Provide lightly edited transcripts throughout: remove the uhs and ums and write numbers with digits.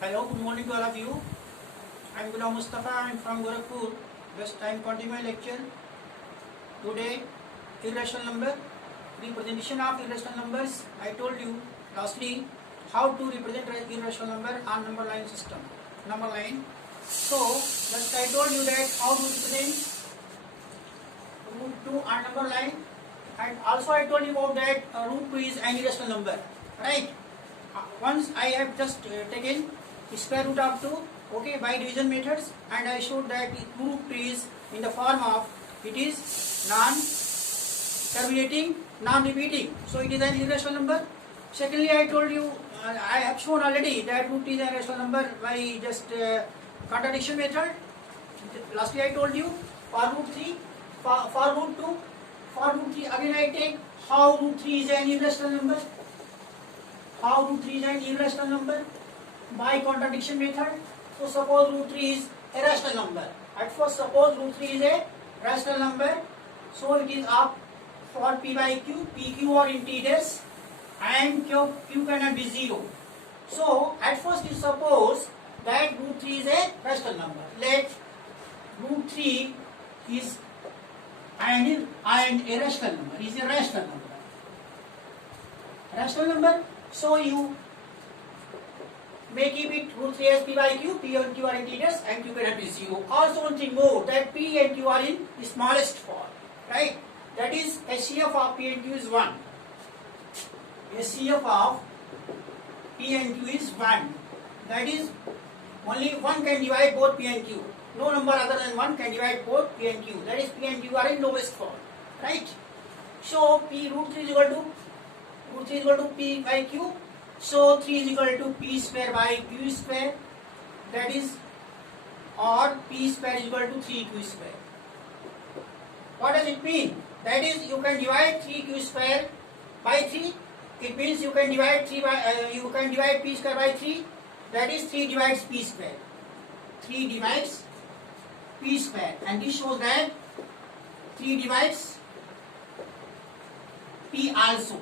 Hello, good morning to all of you. I am Ghulam Mustafa. I am from Gorakhpur. Just I am continuing my lecture. Today, irrational number, representation of irrational numbers. I told you lastly how to represent irrational number on number line system. Number line. So, just I told you that how to represent root 2 on number line, and also I told you about that root 2 is an irrational number, right? Once I have just taken square root of 2, okay, by division methods, and I showed that root 2 is in the form of, it is non-terminating, non-repeating, so it is an irrational number. Secondly, I told you, I have shown already that root 2 is an irrational number by just contradiction method. Lastly, I told you for root 3, for root 2, for root 3, again I take how root 3 is an irrational number. How root 3 is an irrational number? By contradiction method. So suppose root 3 is a rational number. At first suppose root 3 is a rational number. So it is up for p by q. PQ are integers and q cannot be 0. So at first you suppose that root 3 is a rational number. Let root 3 is an irrational number. Is a rational number. Rational number. So you may keep it root 3 as p by q, p and q are integers and q cannot be 0. Also one thing more, that p and q are in the smallest form, right? That is HCF of p and q is 1. HCF of p and q is 1. That is only 1 can divide both p and q. No number other than 1 can divide both p and q. That is p and q are in lowest form, right? So p root 3 is equal to p by q. So 3 is equal to p square by q square. That is, or p square is equal to 3q square. What does it mean? That is, you can divide 3q square by 3. It means you can divide p square by 3. That is 3 divides p square. 3 divides p square, and this shows that 3 divides p also.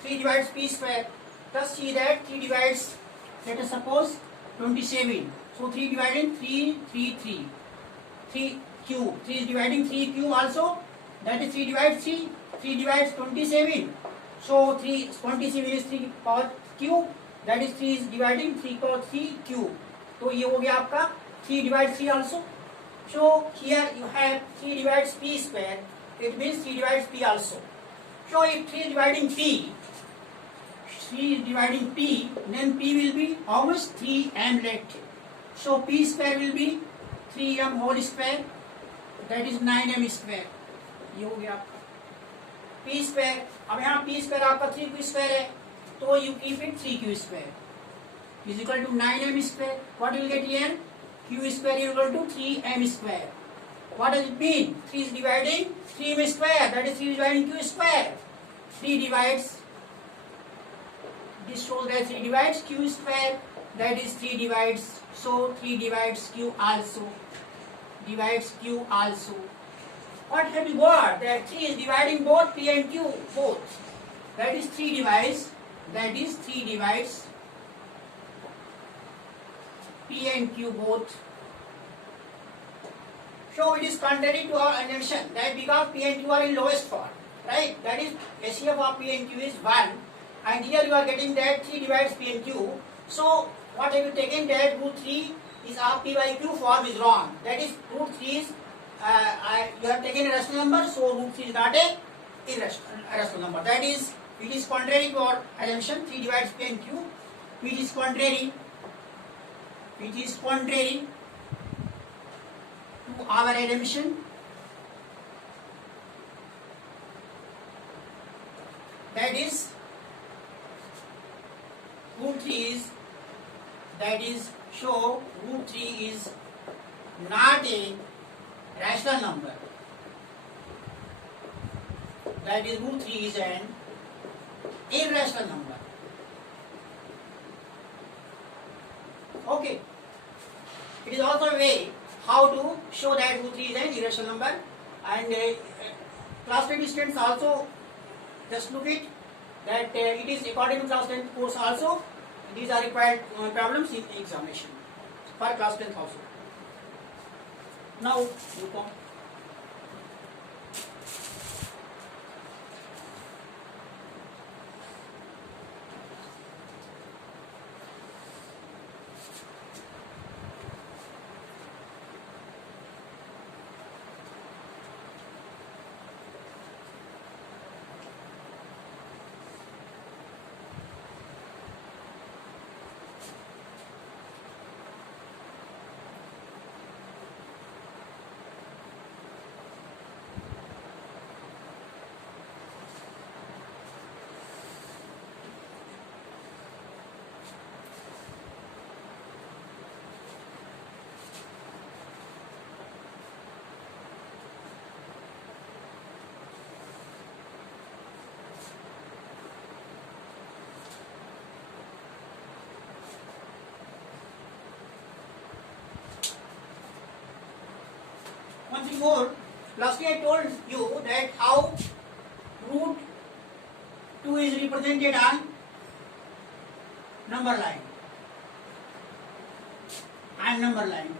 3 divides p square. Thus see that 3 divides, let us suppose 27. So 3 dividing 3, 3, 3. 3q. 3 is dividing 3q also. That is 3 divides 3. 3 divides 27. So 27 is 3 power q. That is 3 is dividing 3 power 3 q. तो ये हो गया आपका 3 divides 3 also. So here you have 3 divides p square. It means 3 divides p also. So if 3 is dividing p, then p will be how much? 3m left. So p square will be 3m whole square. That is 9m square. ये हो गया आपका p square. अब यहाँ p square आपका 3q square है, तो you keep it 3q square is equal to 9m square. What you will get here? Q square is equal to 3m square. What does it mean? 3 is dividing 3m square. That is 3 is dividing q square. 3 divides. This shows that 3 divides q square. That is 3 divides. So 3 divides q also. Divides q also. What have you got? That 3 is dividing both p and q both. That is 3 divides. That is 3 divides p and q both. So it is contrary to our assumption that because p and q are in lowest form, right? That is HCF of p and q is 1, and here you are getting that 3 divides p and q. So what have you taken? That root 3 is of p by q form is wrong. That is root 3 is you have taken a rational number, so root 3 is not a irrational number. That is, it is contrary to our assumption 3 divides p and q, which is contrary to our assumption. That is root 3 is, that is, show root 3 is not a rational number. That is, root 3 is an irrational number. Okay. It is also a way how to show that root 3 is an irrational number, and class 10 students also just look it that it is according to class 10 course also These are required problems in examination for class 10th also. Now you come. One thing more, lastly I told you that how root 2 is represented on number line. And number line.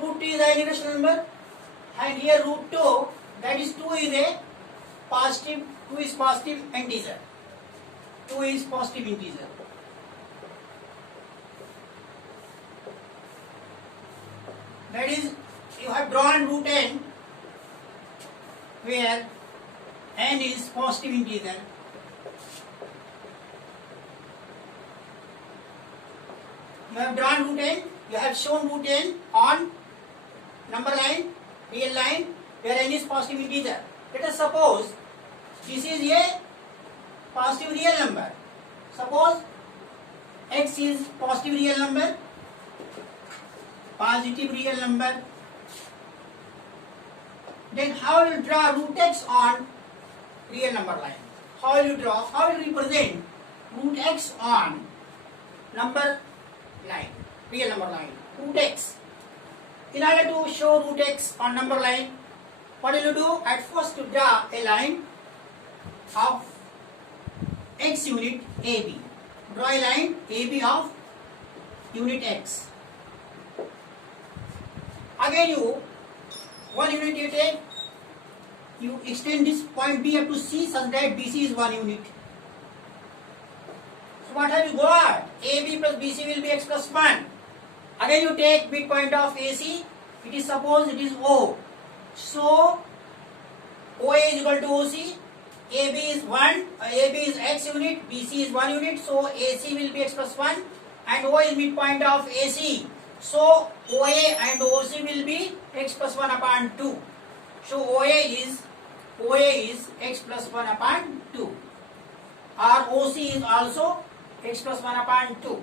Root 2 is an irrational number, and here root 2, that is 2 is a positive, 2 is positive integer. 2 is positive integer. That is, you have drawn root n where n is positive integer. You have drawn root n, you have shown root n on number line, real line, where n is positive integer. Let us suppose this is a positive real number. Suppose x is positive real number. Positive real number. Then how will you draw root x on real number line? How will you draw? How will you represent root x on number line, real number line? Root x. In order to show root x on number line, what will you do? At first, to draw a line of x unit AB. Draw a line AB of unit x. Again one unit you take, you extend this point B up to C such that BC is 1 unit. So what have you got? AB plus BC will be x plus 1. Again you take midpoint of AC, it is suppose it is O. So OA is equal to OC, AB is 1, AB is x unit, BC is 1 unit, so AC will be x plus 1 and O is midpoint of AC. So OA and OC will be x plus 1 upon 2. So OA is x plus 1 upon 2. Or OC is also x plus 1 upon 2.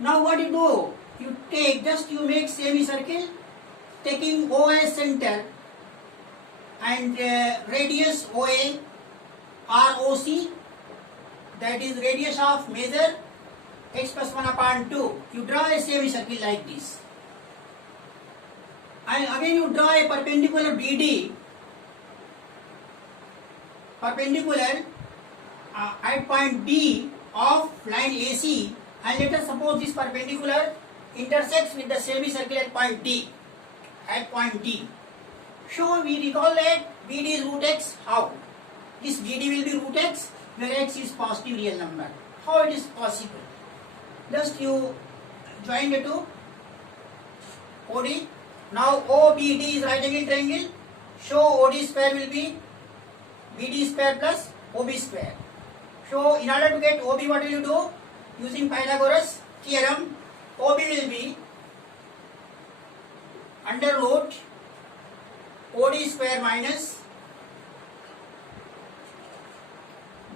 Now what you do? You take, just you make semicircle, taking OA center and radius OA or OC, that is radius of measure x plus 1 upon 2. You draw a semicircle like this. And again you draw a perpendicular BD, perpendicular at point B of line AC, and let us suppose this perpendicular intersects with the semicircle at point D. So we recall that BD is root x. How? This BD will be root x where x is positive real number. How it is possible? Just you join the two OD. Now OBD is right angle triangle. So OD square will be BD square plus OB square. So in order to get OB, what will you do? Using Pythagoras theorem, OB will be under root OD square minus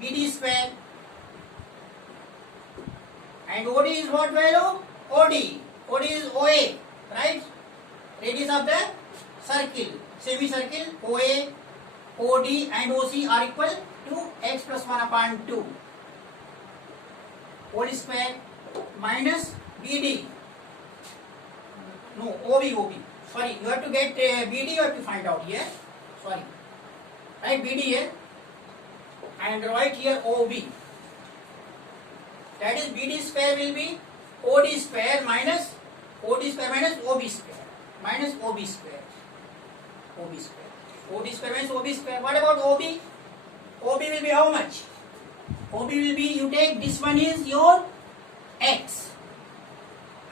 BD square, and OD is what value? OD is OA, right? Radius of the circle, semicircle. OA, OD and OC are equal to x plus 1 upon 2. OD square minus BD. No, OB. Sorry, you have to get BD, you have to find out here. Sorry. Write BD here and write here OB. That is BD square will be OD square minus OB square minus OB square. OB square. OD square minus OB square. What about OB? OB will be how much? OB will be, you take this one is your x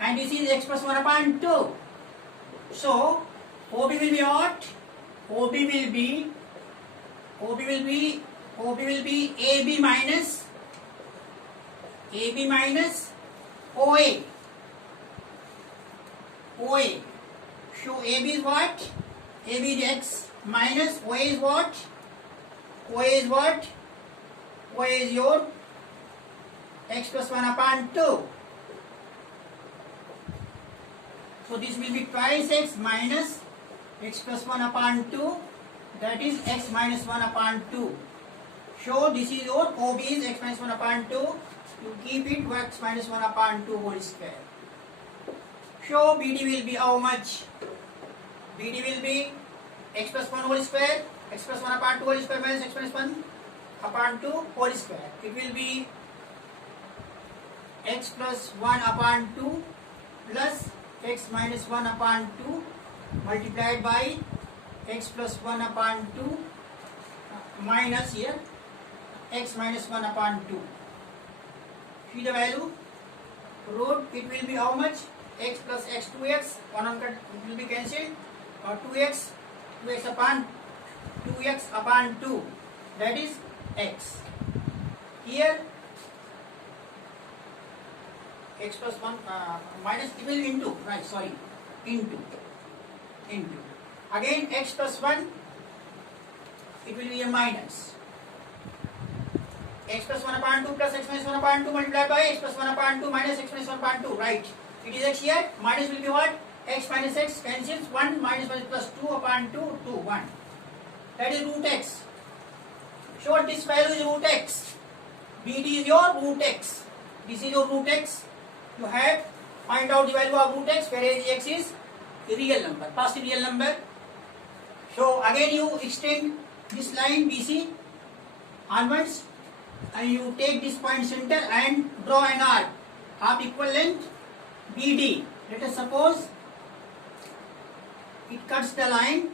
and this is x plus 1 upon 2. So OB will be what? OB will be AB minus OA. So AB is what? AB is x minus OA is what? OA is your x plus 1 upon 2. So this will be twice x minus x plus 1 upon 2. That is x minus 1 upon 2. So this is your OB is x minus 1 upon 2. You keep it x minus 1 upon 2 whole square. So BD will be how much? BD will be x plus 1 whole square, x plus 1 upon 2 whole square minus x minus 1 upon 2 whole square. It will be x plus 1 upon 2 plus x minus 1 upon 2 multiplied by x plus 1 upon 2 minus here x minus 1 upon 2. See the value? Root, it will be how much? X plus x 2x, 100 will be cancelled, or 2x upon 2, that is x. Here x plus 1 minus, it will into, right, sorry, into. Again x plus 1, it will be a minus. X plus 1 upon 2 plus x minus 1 upon 2 multiplied by x plus 1 upon 2 minus x minus 1 upon 2, right. It is x here, minus will be what? X minus x cancels, 1 minus 1 plus 2 upon 2, 1. That is root x. So this value is root x. BD is your root x. This is your root x. You have find out the value of root x, whereas x is a real number, positive real number. So again you extend this line BC onwards and you take this point center and draw an arc of equal length BD. Let us suppose it cuts the line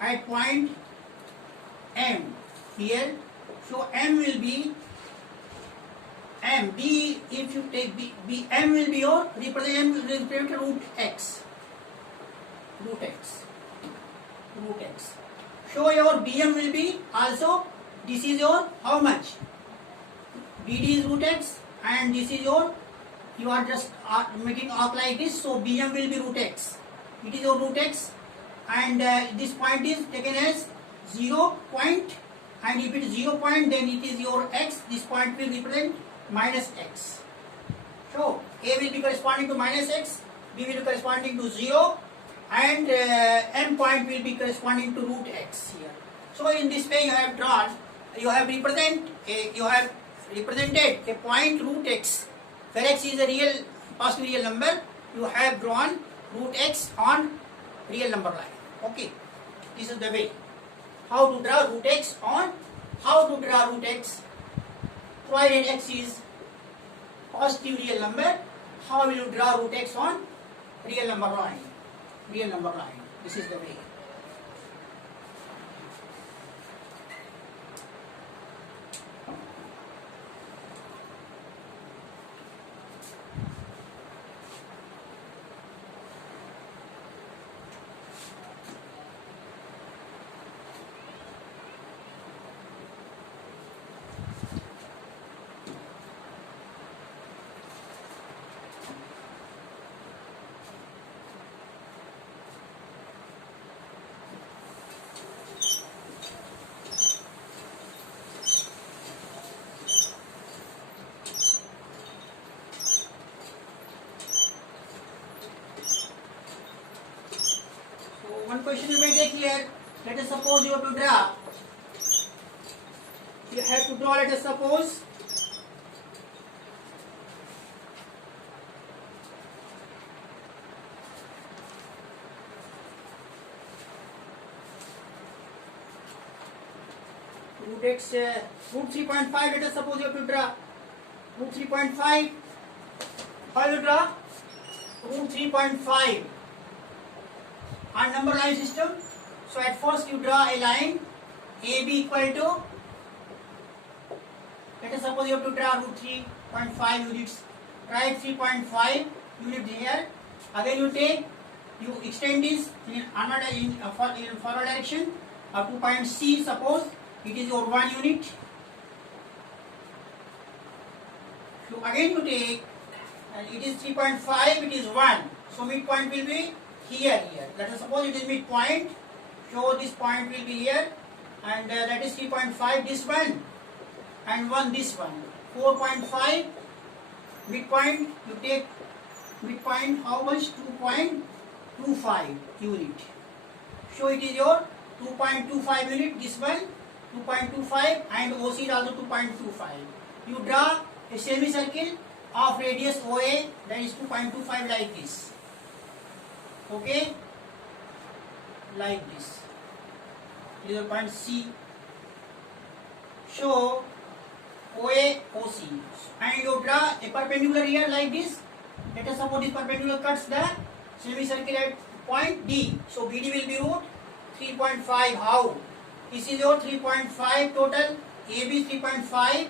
at point M here. So M will be M. B, if you take B, M will be your represent root x. So your BM will be also, this is your how much? BD is root x and this is your, you are just making arc like this, so BM will be root x. It is your root x and this point is taken as 0 point, and if it is 0 point then it is your x, this point will represent minus x. So A will be corresponding to minus x, B will be corresponding to 0 and M point will be corresponding to root x here. So in this way you have drawn, you have represented a point root x, where x is a real positive real number. You have drawn root x on real number line. Okay, this is the way how to draw root x on, provided x is positive real number. How will you draw root x on real number line? This is the way. One question you may take here. Let us suppose you have to draw. You have to draw, let us suppose, root x root 3.5. Let us suppose you have to draw root 3.5. How you draw root 3.5 on number line system? So at first you draw a line AB equal to, let us suppose you have to draw root 3.5 units. Write 3.5 units here. Again you extend this in forward direction up to point C. Suppose it is your 1 unit. So again you take, and it is 3.5, it is 1. So midpoint will be here. Let us suppose it is midpoint. So this point will be here, and that is 3.5, this one, and 1 this one. 4.5 midpoint, you take midpoint how much? 2.25 unit. So it is your 2.25 unit, this one 2.25, and OC is also 2.25. You draw a semicircle of radius OA, that is 2.25, like this. Okay, like this. This is the point C. So OA, OC, and you draw a perpendicular here like this. Let us suppose this perpendicular cuts the semicircle at point D. So BD will be root 3.5. How? This is your 3.5 total. AB is 3.5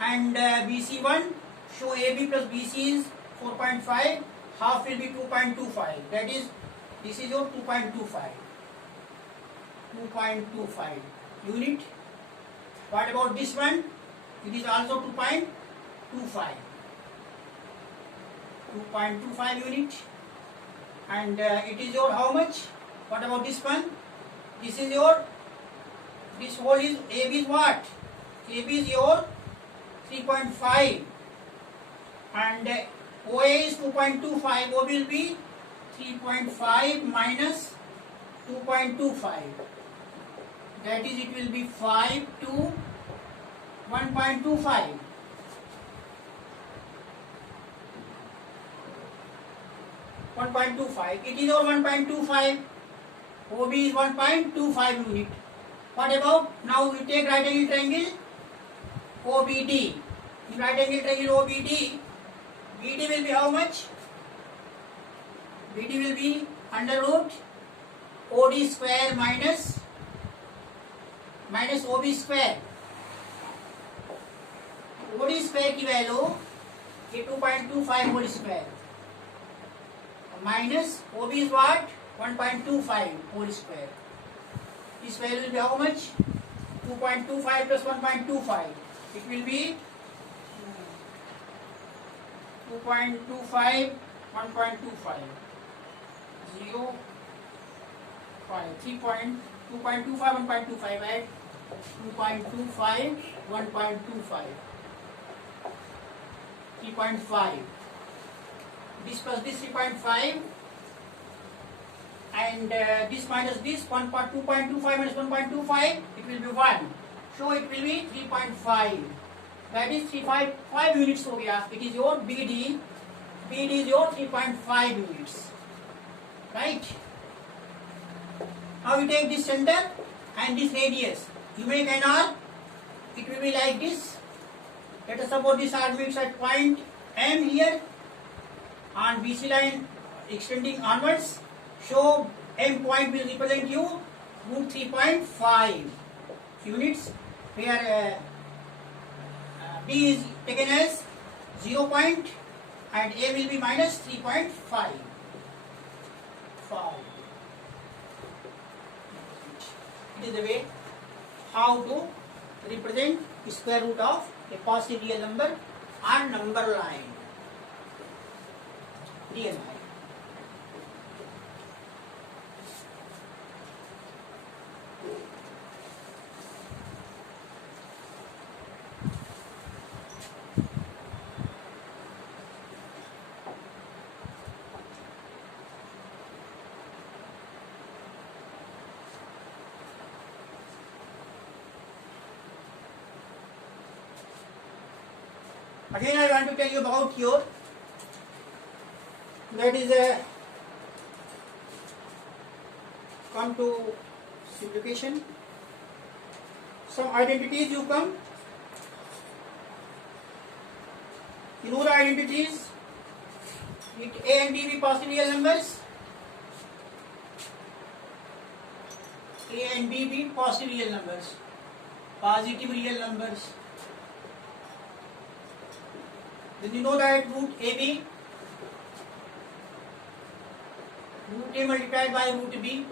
and BC 1. So AB plus BC is 4.5. Half will be 2.25. That is, this is your 2.25. 2.25 unit. What about this one? It is also 2.25. 2.25 unit. And it is your how much? What about this one? This is your, this whole is, AB is what? AB is your 3.5 and OA is 2.25. O will be 3.5 minus 2.25. That is, it will be 5 to 1.25. It is your 1.25. OB is 1.25 unit. What about, now we take right angle triangle OBD. In right angle triangle OBD, BD will be how much? BD will be under root OD square minus OB square. OD square की value ये 2.25 whole square minus OB is what? 1.25 whole square. This value will be how much? 2.25 plus 1.25. It will be 2.25, 1.25, 0, 5, 2.25, 1.25, right? 2.25, 1.25, 3.5. This plus this 3.5. And this minus this 2.25 minus 1.25, it will be 1. So it will be 3.5. That is 3.5 units हो गया. It is your BD. BD is your 3.5 units. Right? Now you take this center and this radius. You make an arc. It will be like this. Let us suppose this arc meets at point M here on BC line extending onwards. So M point will represent you root 3.5 units, where B is taken as 0 point and A will be minus 3.5. It is the way how to represent square root of a positive real number on number line. Real line. Again, I want to tell you about your, that is come to simplification. some identities you come. You know the identities. Let A and B be positive real numbers. A and B be positive real numbers. Positive real numbers. Then you know that root AB, root A multiplied by root B,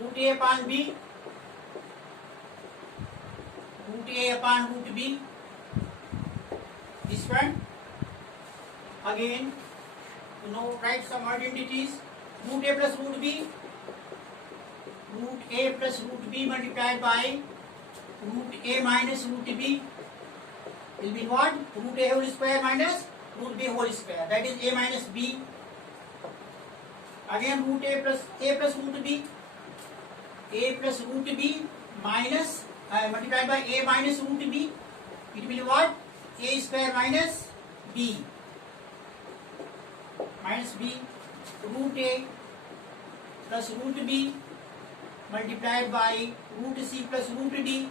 root A upon B, root A upon root B. This one again, you know, write some identities. Root A plus root B, root A plus root B multiplied by root A minus root B will be what? Root A whole square minus root B whole square. That is A minus B. Again root A plus root B. A plus root B minus multiplied by A minus root B. It will be what? A square minus B. Minus B. Root A plus root B multiplied by root C plus root D.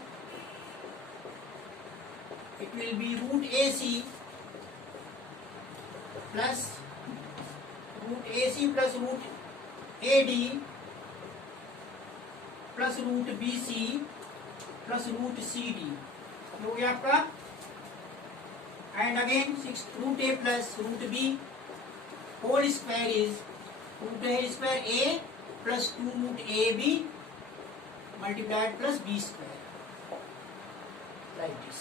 It will be root AC plus root AC plus root AD plus root BC plus root CD. ये हो गया आपका. And again root A plus root B whole square is root A square A plus 2 root AB multiplied plus B square. Like this.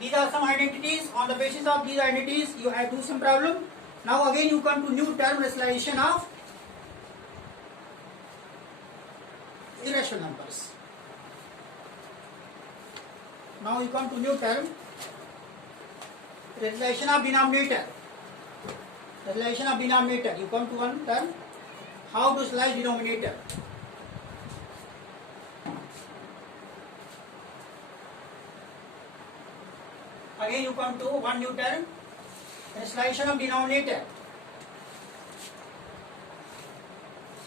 These are some identities. On the basis of these identities, you have to do some problem. Now again you come to new term, rationalization of irrational numbers. Now you come to new term, rationalization of denominator. Rationalization of denominator. You come to one term, how to slice denominator. Again you come to one new term, rationalization of denominator.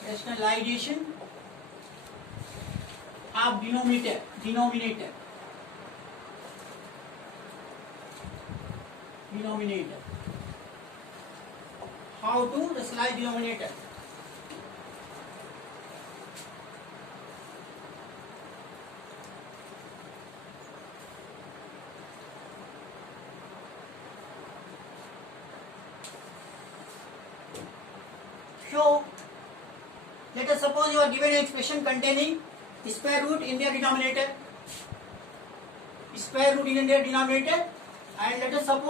Rationalization of denominator. How to rationalize denominator. So, let us suppose you are given an expression containing square root in their denominator, and let us suppose